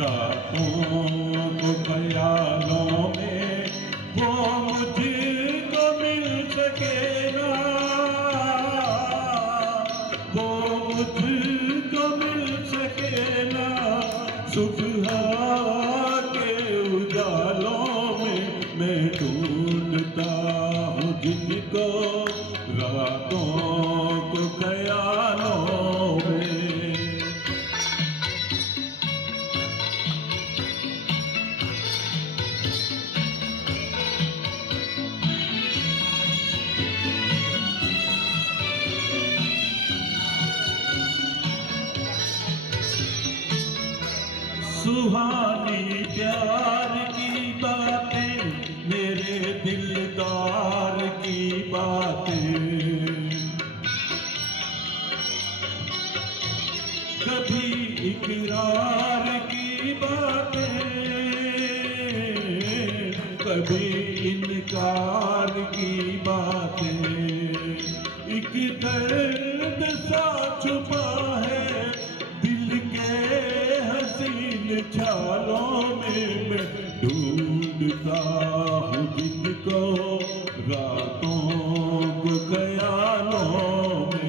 रातों को ख्यालों में वो मुझको मिल सके ना, वो मुझको मिल सके ना। सुबह के उजालों में मैं ढूंढता हूँ जिनको, रातों को ख्यालों में। सुहानी प्यार की बातें, मेरे दिलदार की बातें, कभी इकरार की बातें, कभी इनकार की बातें। एक दर्द सा छुपा है दिल के हसीन ख्यालों में, मैं ढूंढता हूँ जिनको, रातों को ख्यालों में।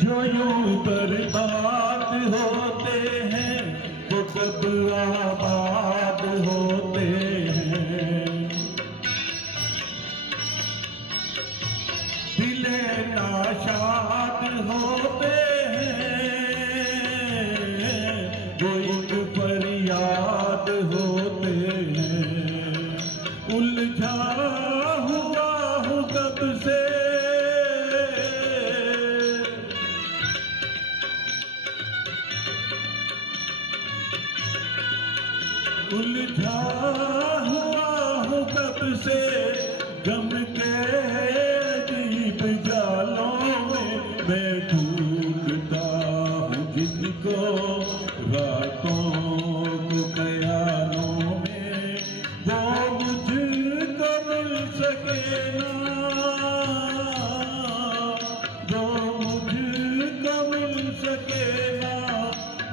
जो यूं बर्बाद होते हैं वो कब आबाद होते हैं। दिले नाशाद होते हैं वो एक फरियाद होते हैं। उलझा हुआ हूँ कब से, उलझा हुआ हूँ कब से गम के दीप जालों में। मैं ढूंढता हूँ जिनको, रातों को ख्यालों में, वो मुझको मिल सके ना, वो मुझको मिल सके ना।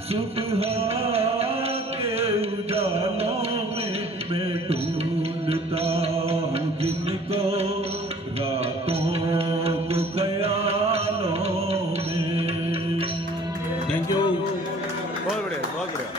सुबह उजालों में मैं ढूंढता हूँ जिनको, रातों को ख्यालों में। Thank you. बहुत बढ़िया, बहुत बढ़िया।